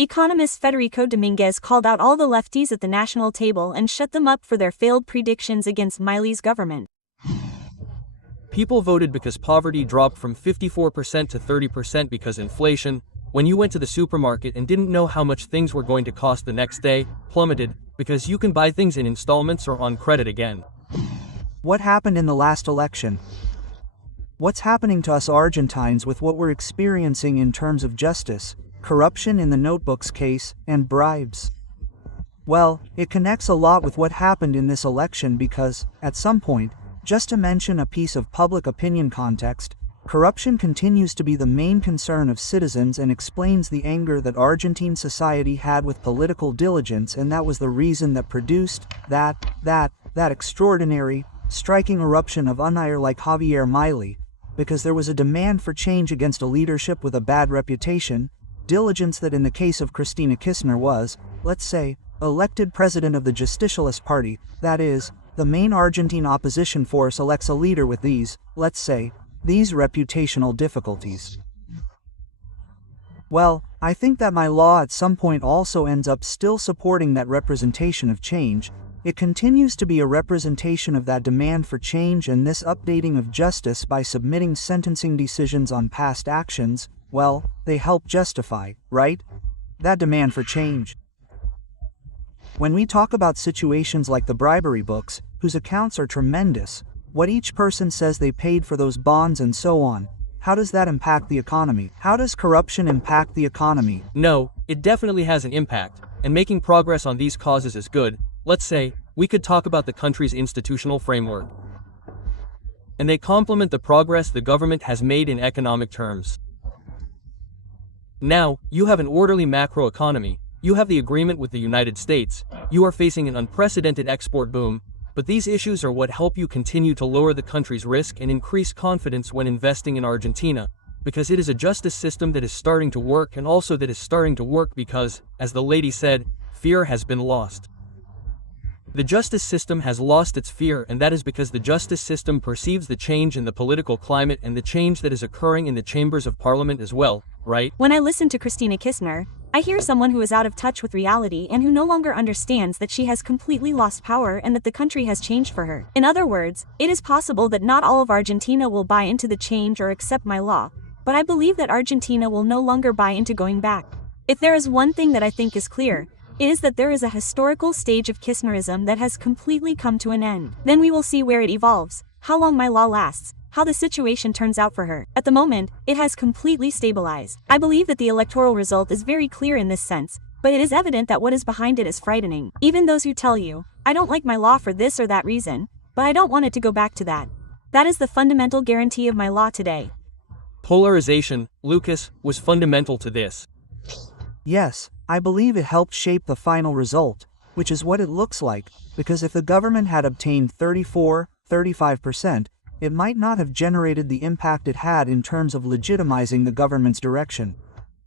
Economist Federico Dominguez called out all the lefties at the national table and shut them up for their failed predictions against Milei's government. People voted because poverty dropped from 54% to 30% because inflation, when you went to the supermarket and didn't know how much things were going to cost the next day, plummeted, because you can buy things in installments or on credit again. What happened in the last election? What's happening to us Argentines with what we're experiencing in terms of justice, corruption in the notebooks case, and bribes? Well, it connects a lot with what happened in this election because, at some point, just to mention a piece of public opinion context, corruption continues to be the main concern of citizens and explains the anger that Argentine society had with political diligence, and that was the reason that produced that extraordinary, striking eruption of ire like Javier Milei, because there was a demand for change against a leadership with a bad reputation, diligence that in the case of Cristina Kirchner was, let's say, elected president of the Justicialist Party, that is, the main Argentine opposition force elects a leader with these, let's say, these reputational difficulties. Well, I think that my law at some point also ends up still supporting that representation of change. It continues to be a representation of that demand for change, and this updating of justice by submitting sentencing decisions on past actions, well, they help justify, right? That demand for change. When we talk about situations like the bribery books, whose accounts are tremendous, what each person says they paid for those bonds and so on, how does that impact the economy? How does corruption impact the economy? No, it definitely has an impact, and making progress on these causes is good. Let's say, we could talk about the country's institutional framework. And they complement the progress the government has made in economic terms. Now, you have an orderly macroeconomy, you have the agreement with the United States, you are facing an unprecedented export boom, but these issues are what help you continue to lower the country's risk and increase confidence when investing in Argentina, because it is a justice system that is starting to work, and also that is starting to work because, as the lady said, fear has been lost. The justice system has lost its fear, and that is because the justice system perceives the change in the political climate and the change that is occurring in the chambers of parliament as well, right? When I listen to Cristina Kirchner, I hear someone who is out of touch with reality and who no longer understands that she has completely lost power and that the country has changed for her. In other words, it is possible that not all of Argentina will buy into the change or accept my law, but I believe that Argentina will no longer buy into going back. If there is one thing that I think is clear, it is that there is a historical stage of Kirchnerism that has completely come to an end. Then we will see where it evolves, how long my law lasts, how the situation turns out for her. At the moment, it has completely stabilized. I believe that the electoral result is very clear in this sense, but it is evident that what is behind it is frightening. Even those who tell you, I don't like my law for this or that reason, but I don't want it to go back to that. That is the fundamental guarantee of my law today. Polarization, Lucas, was fundamental to this. Yes, I believe it helped shape the final result, which is what it looks like, because if the government had obtained 34–35%, it might not have generated the impact it had in terms of legitimizing the government's direction.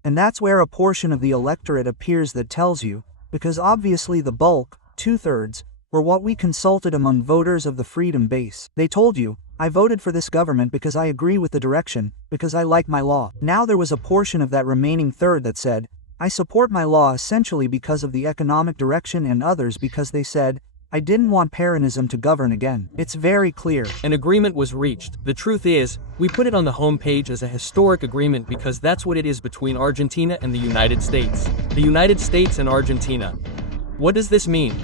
And that's where a portion of the electorate appears that tells you, because obviously the bulk, 2/3, were what we consulted among voters of the freedom base. They told you, I voted for this government because I agree with the direction, because I like my law. Now there was a portion of that remaining third that said, I support my law essentially because of the economic direction, and others because they said, I didn't want Peronism to govern again. It's very clear. An agreement was reached. The truth is, we put it on the homepage as a historic agreement because that's what it is between Argentina and the United States. The United States and Argentina. What does this mean?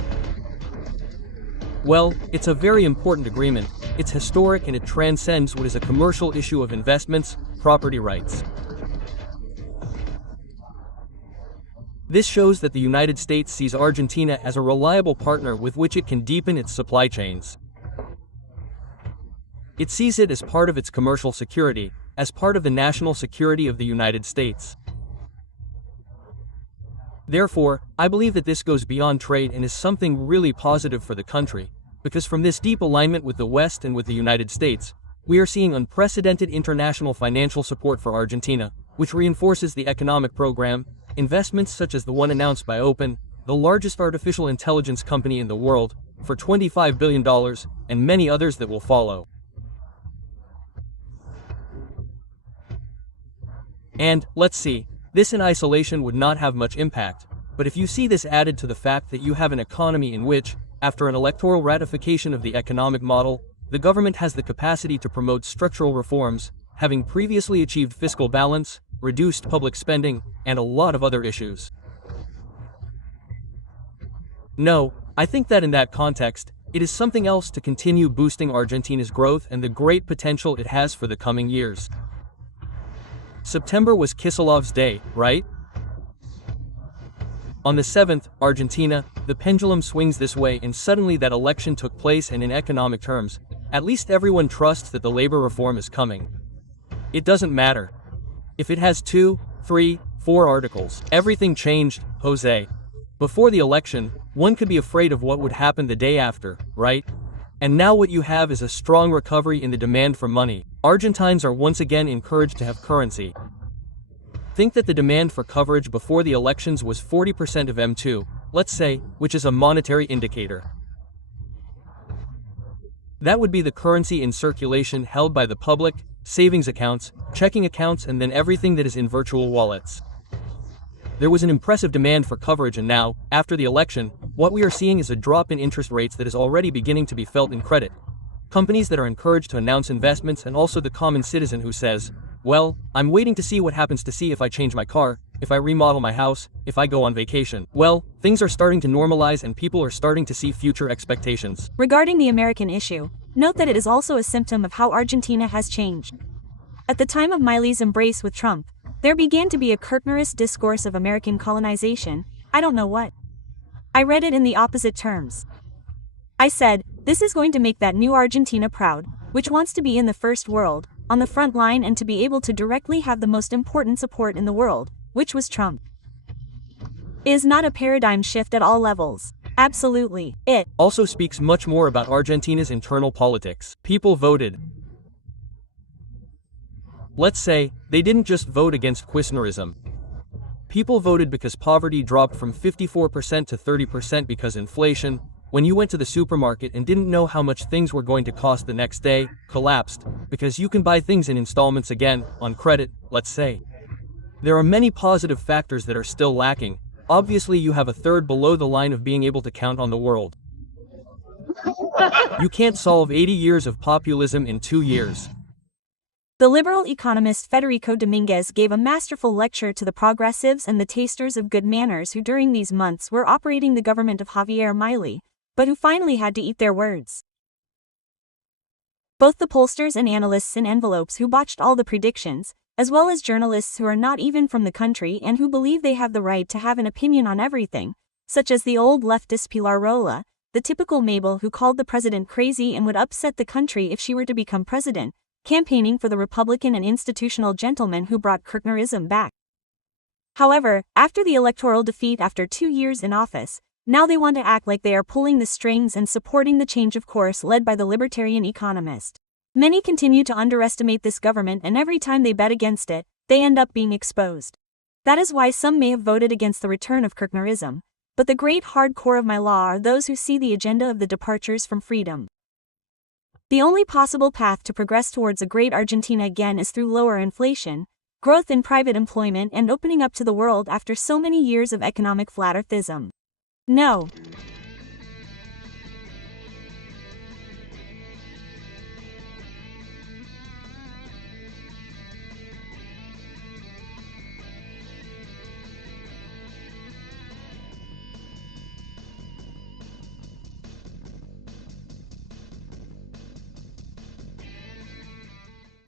Well, it's a very important agreement. It's historic and it transcends what is a commercial issue of investments, property rights. This shows that the United States sees Argentina as a reliable partner with which it can deepen its supply chains. It sees it as part of its commercial security, as part of the national security of the United States. Therefore, I believe that this goes beyond trade and is something really positive for the country, because from this deep alignment with the West and with the United States, we are seeing unprecedented international financial support for Argentina, which reinforces the economic program. Investments such as the one announced by Open, the largest artificial intelligence company in the world, for $25 billion, and many others that will follow. And, let's see, this in isolation would not have much impact, but if you see this added to the fact that you have an economy in which, after an electoral ratification of the economic model, the government has the capacity to promote structural reforms, having previously achieved fiscal balance, reduced public spending, and a lot of other issues. No, I think that in that context, it is something else to continue boosting Argentina's growth and the great potential it has for the coming years. September was Kicillov's day, right? On the 7th, Argentina, the pendulum swings this way and suddenly that election took place, and in economic terms, at least everyone trusts that the labor reform is coming. It doesn't matter if it has 2, 3, 4 articles. Everything changed, Jose. Before the election, one could be afraid of what would happen the day after, right? And now what you have is a strong recovery in the demand for money. Argentines are once again encouraged to have currency. Think that the demand for coverage before the elections was 40% of M2, let's say, which is a monetary indicator. That would be the currency in circulation held by the public, savings accounts, checking accounts, and then everything that is in virtual wallets. There was an impressive demand for coverage, and now, after the election, what we are seeing is a drop in interest rates that is already beginning to be felt in credit. Companies that are encouraged to announce investments, and also the common citizen who says, well, I'm waiting to see what happens, to see if I change my car, if I remodel my house, if I go on vacation. Well, things are starting to normalize and people are starting to see future expectations. Regarding the American issue, note that it is also a symptom of how Argentina has changed. At the time of Milei's embrace with Trump, there began to be a Kirchnerist discourse of American colonization, I don't know what. I read it in the opposite terms. I said, this is going to make that new Argentina proud, which wants to be in the first world, on the front line, and to be able to directly have the most important support in the world, which was Trump. Is not a paradigm shift at all levels. Absolutely. It also speaks much more about Argentina's internal politics. People voted. Let's say, they didn't just vote against Kirchnerism. People voted because poverty dropped from 54% to 30%, because inflation, when you went to the supermarket and didn't know how much things were going to cost the next day, collapsed, because you can buy things in installments again, on credit, let's say. There are many positive factors that are still lacking. Obviously you have a third below the line of being able to count on the world. You can't solve 80 years of populism in 2 years. The liberal economist Federico Dominguez gave a masterful lecture to the progressives and the tasters of good manners who during these months were operating the government of Javier Milei, but who finally had to eat their words. Both the pollsters and analysts in envelopes who botched all the predictions, as well as journalists who are not even from the country and who believe they have the right to have an opinion on everything, such as the old leftist Pilar Rola, the typical Mabel who called the president crazy and would upset the country if she were to become president, campaigning for the Republican and institutional gentleman who brought Kirchnerism back. However, after the electoral defeat after 2 years in office, now they want to act like they are pulling the strings and supporting the change of course led by the libertarian economist. Many continue to underestimate this government, and every time they bet against it, they end up being exposed. That is why some may have voted against the return of Kirchnerism, but the great hardcore of my law are those who see the agenda of the departures from freedom. The only possible path to progress towards a great Argentina again is through lower inflation, growth in private employment, and opening up to the world after so many years of economic flat earthism. No.